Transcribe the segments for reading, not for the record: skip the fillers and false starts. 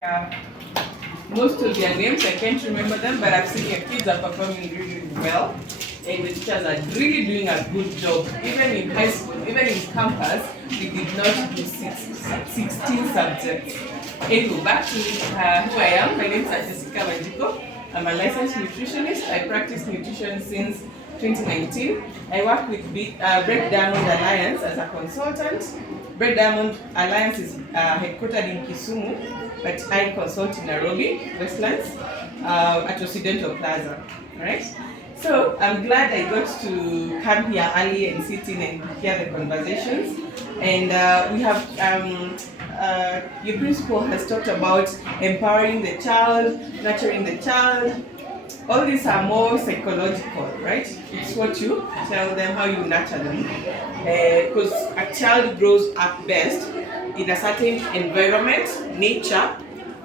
Yeah, most of their names, I can't remember them, but I've seen your kids are performing really, really well. And the teachers are really doing a good job. Even in high school, even in campus, we did not do 16 subjects. Anyway, back to who I am. My name is Jessica Wajiko. I'm a licensed nutritionist. I practice nutrition since 2019. I work with Bread Diamond Alliance as a consultant. Bread Diamond Alliance is headquartered in Kisumu, but I consult in Nairobi, Westlands, at Occidental Plaza. Right? So I'm glad I got to come here early and sit in and hear the conversations. And we have your principal has talked about empowering the child, nurturing the child. All these are more psychological, right? It's what you tell them, how you nurture them. Because a child grows up best in a certain environment, nature,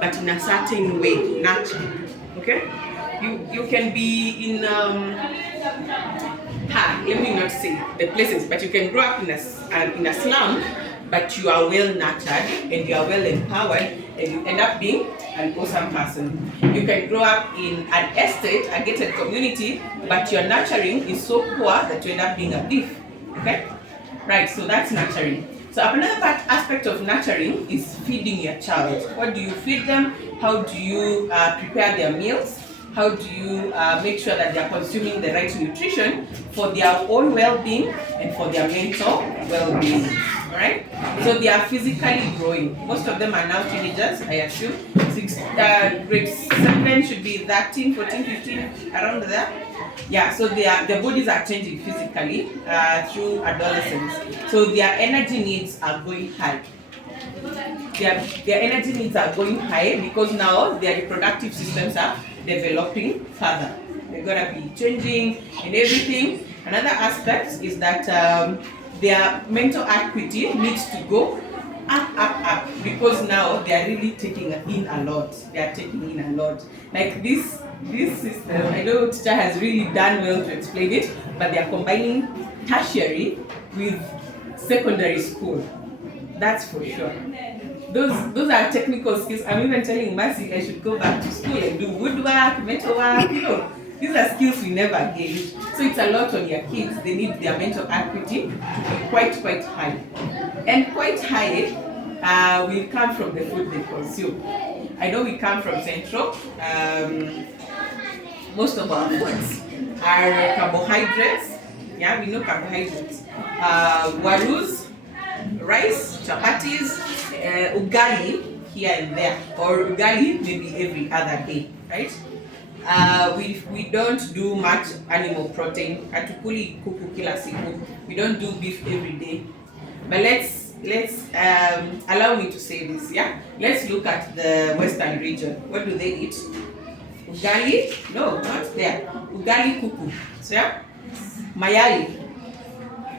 but in a certain way, nurture. Okay? You can be in let me not say the places, but you can grow up in a slum, but you are well nurtured and you are well empowered, and you end up being an awesome person. You can grow up in an estate, a gated community, but your nurturing is so poor that you end up being a thief. Okay? Right, so that's nurturing. So another aspect of nurturing is feeding your child. What do you feed them? How do you prepare their meals? How do you make sure that they are consuming the right nutrition for their own well-being and for their mental well-being? All right. So they are physically growing. Most of them are now teenagers, I assume. Grade 7 should be 13, 14, 15, around there. Yeah, so their bodies are changing physically through adolescence. So their energy needs are going high. Their energy needs are going high because now their reproductive systems are developing further. They're gonna be changing and everything. Another aspect is that their mental acuity needs to go up because now they are really taking in a lot. They are taking in a lot. Like this system, I know teacher has really done well to explain it, but they are combining tertiary with secondary school. That's for sure. Those are technical skills. I'm even telling Mercy I should go back to school and do woodwork, metalwork, These are skills we never gained. So it's a lot on your kids. They need their mental acuity to be quite high. And quite high will come from the food they consume. I know we come from Central. Most of our foods are carbohydrates. Yeah, we know carbohydrates. Warus, rice, chapatis, ugali here and there, or ugali maybe every other day, right? We don't do much animal protein. Hatukuli kuku kila siku. We don't do beef every day. But let's allow me to say this, yeah? Let's look at the Western region. What do they eat? Ugali? No, not there. Ugali kuku. So yeah? Mayai.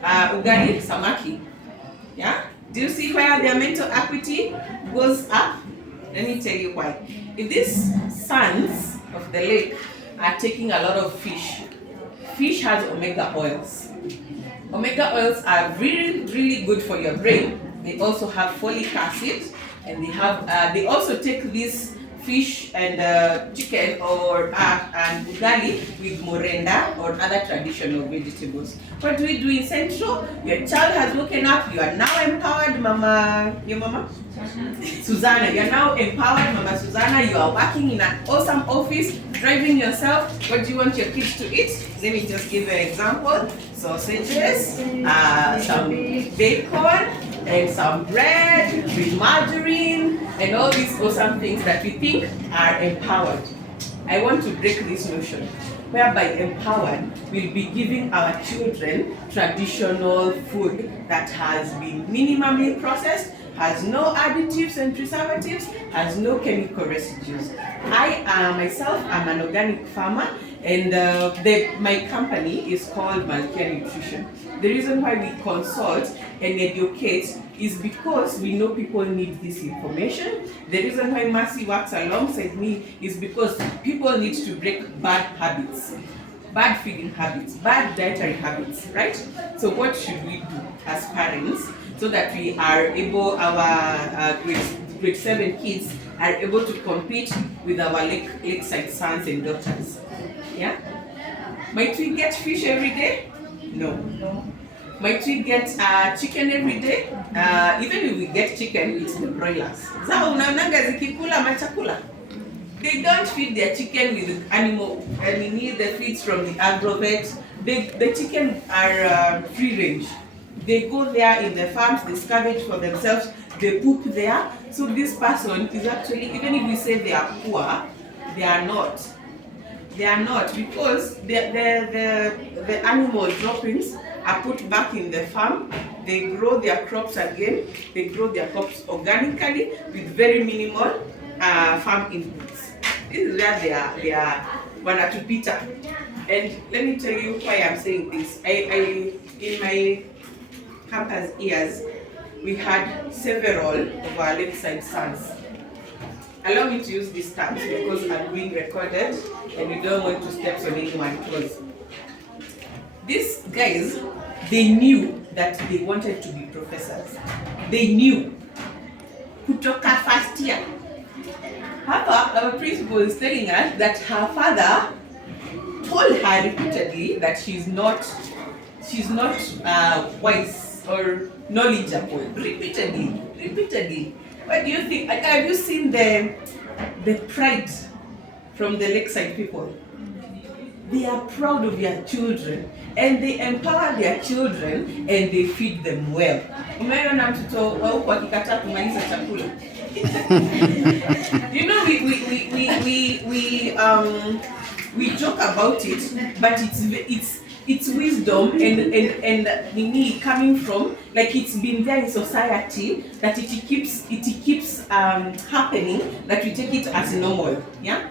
Ugali samaki. Yeah? Do you see where their mental acuity goes up? Let me tell you why. If these sons of the lake are taking a lot of fish has omega oils. Omega oils are really good for your brain. They also have folic acid, and they also take this fish and chicken or and ugali with morenda or other traditional vegetables. What do we do in Central? Your child has woken up. You are now empowered, Mama. Your mama? Susanna. You are now empowered, Mama Susanna. You are working in an awesome office, driving yourself. What do you want your kids to eat? Let me just give you an example. Sausages, some bacon, and some bread with margarine, and all these awesome things that we think are empowered. I want to break this notion, whereby empowered will be giving our children traditional food that has been minimally processed, has no additives and preservatives, has no chemical residues. I myself am an organic farmer, and my company is called Malkia Nutrition. The reason why we consult and educate is because we know people need this information. The reason why Mercy works alongside me is because people need to break bad habits, bad feeding habits, bad dietary habits, right? So what should we do as parents so that we are able, our grade 7 kids are able to compete with our lakeside sons and daughters. Yeah? Might we get fish every day? No. Might we get chicken every day? Even if we get chicken, it's the broilers. Zao unaonanga zikikula machakula. They don't feed their chicken with animal, the feeds from the agrovet. The chicken are free range. They go there in the farms, they scavenge for themselves, they poop there. So this person is actually, even if we say they are poor, they are not. They are not, because the animal droppings are put back in the farm. They grow their crops again. They grow their crops organically with very minimal farm inputs. This is where they are wanatupita. And let me tell you why I'm saying this. I in my campus years, we had several of our lakeside sons. Allow me to use these terms because I'm being recorded and we don't want to step on anyone's toes. These guys, they knew that they wanted to be professors. They knew. Kutoka first year. Hapa, our principal is telling us that her father told her repeatedly that she's not wise or knowledgeable. Repeatedly. What do you think? Have you seen the pride from the lakeside people? They are proud of their children and they empower their children and they feed them well. Umeona mtoto wa huko akikataa kumaliza chakula. You know, we joke about it, but it's wisdom and me coming from, like, it's been there in society that it keeps happening, that we take it as normal. Yeah.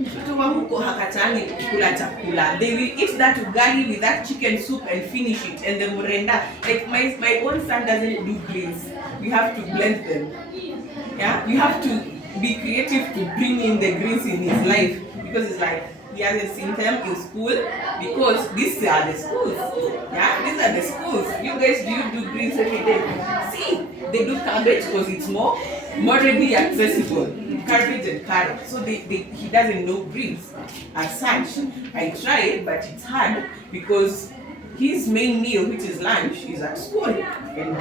Mtoto wa huko hakatani kula chakula. They will eat that ugali with that chicken soup and finish it, and the murenda. Like my own son doesn't do greens. We have to blend them. Yeah, you have to be creative to bring in the greens in his life, because it's like he hasn't seen them in school, because these are the schools. Yeah, these are the schools. You guys, do you do greens every day? See, they do cabbage because it's more readily accessible. Cabbage and carrot. So he doesn't know greens as such. I tried, but it's hard because his main meal, which is lunch, is at school. And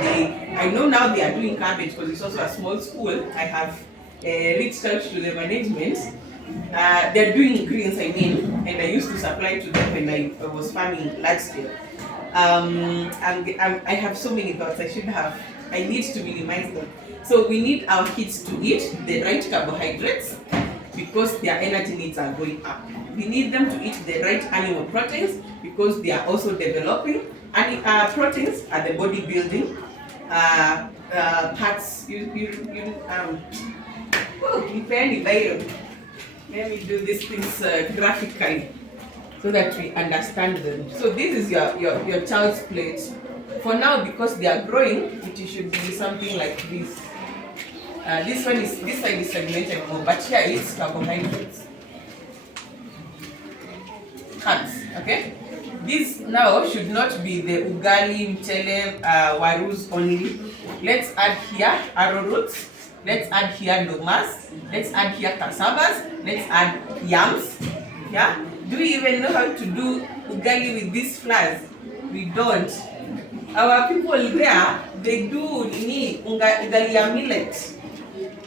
I know now they are doing cabbage because it's also a small school. I have reached out to the management. They're doing greens, and I used to supply to them when I was farming large scale. I have so many thoughts. I need to minimize them. So we need our kids to eat the right carbohydrates because their energy needs are going up. We need them to eat the right animal proteins because they are also developing. And proteins are the bodybuilding parts. Let me do these things graphically so that we understand them. So this is your child's plate. For now, because they are growing, it should be something like this. This side is segmented more, but here it's carbohydrates. Carbs, okay? This now should not be the ugali, mchele, warus only. Let's add here arrowroots. Let's add here ndomas. Let's add here cassavas. Let's add yams. Yeah? Do we even know how to do ugali with these flours? We don't. Our people there, they do ugali ya millet.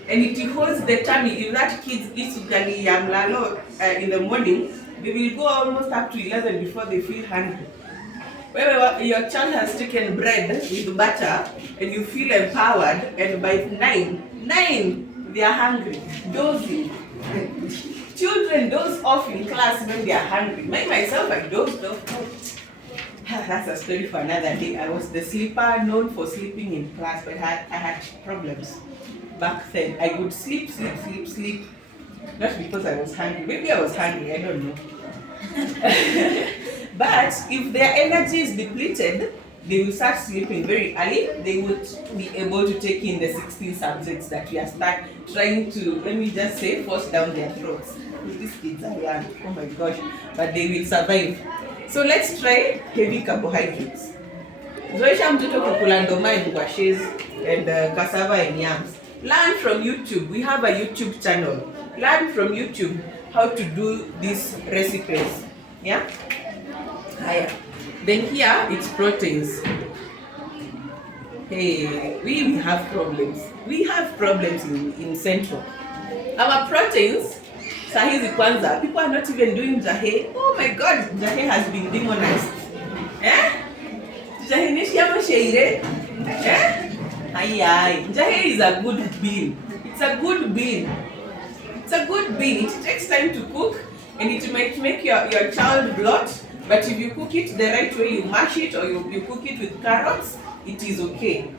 And it holds the tummy. If that kid eats ugali yam lalo in the morning, they will go almost up to 11 before they feel hungry. When your child has taken bread with butter and you feel empowered, and by 9 they are hungry, dozing. Children doze off in class when they are hungry. Myself, I dozed off. That's a story for another day. I was the sleeper, known for sleeping in class, but I had problems back then. I would sleep. Not because I was hungry. Maybe I was hungry, I don't know. But if their energy is depleted, they will start sleeping very early. They would be able to take in the 16 subjects that we are trying to, let me just say, force down their throats. These kids are young, oh my gosh, but they will survive. So let's try heavy carbohydrates. Zoesha mtoto kukula ndoma and ngwashes and cassava and yams. Learn from YouTube. We have a YouTube channel. Learn from YouTube how to do these recipes. Yeah? Haya. Then here it's proteins. Hey, we have problems. We have problems in Central. Our proteins, sahizi kwanza, people are not even doing jahe. Oh my God, jahe has been demonized. Jahe ni shiyama sheire. Jahe is a good bean. It's a good bean. It's a good bean. It takes time to cook and it might make your child bloat. But if you cook it the right way, you mash it or you cook it with carrots, it is okay.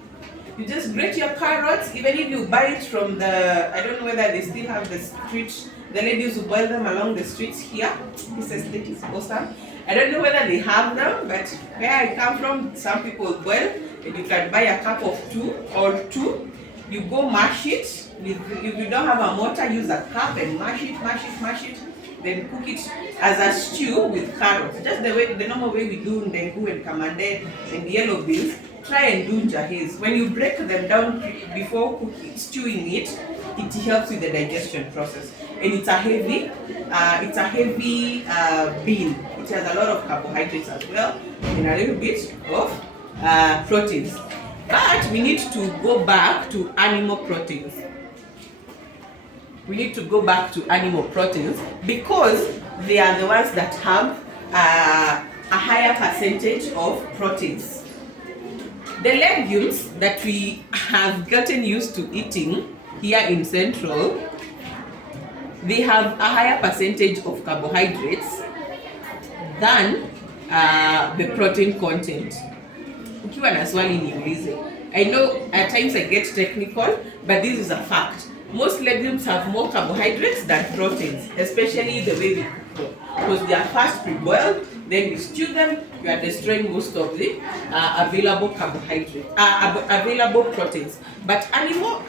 You just grate your carrots, even if you buy it from the, I don't know whether they still have the street, the ladies who boil them along the streets here. This estate is awesome. I don't know whether they have them, but where I come from, some people boil, and you can buy a cup of two. You go mash it. If you don't have a mortar, use a cup and mash it. Then cook it as a stew with carrots. Just the normal way we do ndengu and kamande and yellow beans. Try and do jahes. When you break them down before stewing it, it helps with the digestion process. And it's a heavy bean. It has a lot of carbohydrates as well and a little bit of proteins. But we need to go back to animal proteins. We need to go back to animal proteins because they are the ones that have a higher percentage of proteins. The legumes that we have gotten used to eating here in Central, they have a higher percentage of carbohydrates than the protein content. Ukiwa na swali niulize. I know at times I get technical, but this is a fact. Most legumes have more carbohydrates than proteins, especially the way we cook them. Because they are first pre-boiled, then we stew them, we are destroying most of the available carbohydrates, available proteins. But animal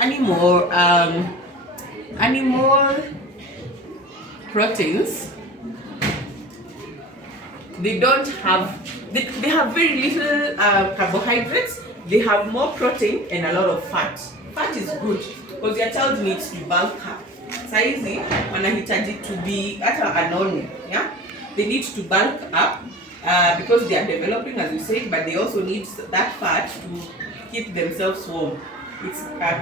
proteins, they have very little carbohydrates. They have more protein and a lot of fat. Fat is good because your child needs to bulk up. Saizi wanahitaji to be hata anone, yeah? They need to bulk up because they are developing, as you said, but they also need that fat to keep themselves warm.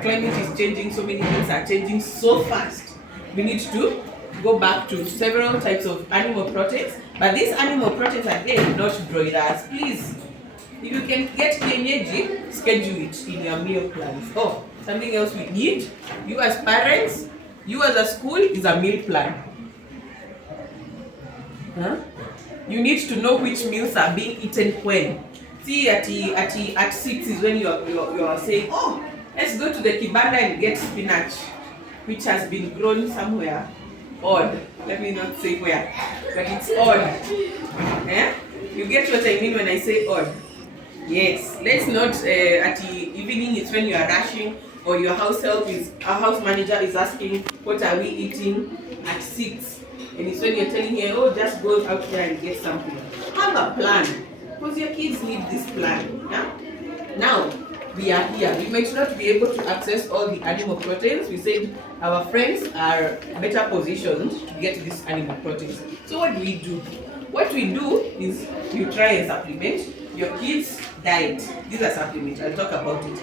Climate is changing, so many things are changing so fast. We need to go back to several types of animal proteins, but these animal proteins are again not broilers. Please, if you can get kienyeji, schedule it in your meal plans. Oh, something else we need, you as parents, you as a school, is a meal plan. You need to know which meals are being eaten when. See, at 6 is when you are saying, oh, let's go to the kibanda and get spinach, which has been grown somewhere odd. Let me not say where, but it's odd. You get what I mean when I say odd? Yes. Let's not at the evening it's when you are rushing or your house manager is asking what are we eating at 6, and it's when you're telling her, oh, just go out there and get something. Have a plan because your kids need this plan. Yeah? Now we are here. We might not be able to access all the animal proteins. We said our friends are better positioned to get these animal proteins. So what do? What we do is you try and supplement your kids' diet. These are supplements. I'll talk about it.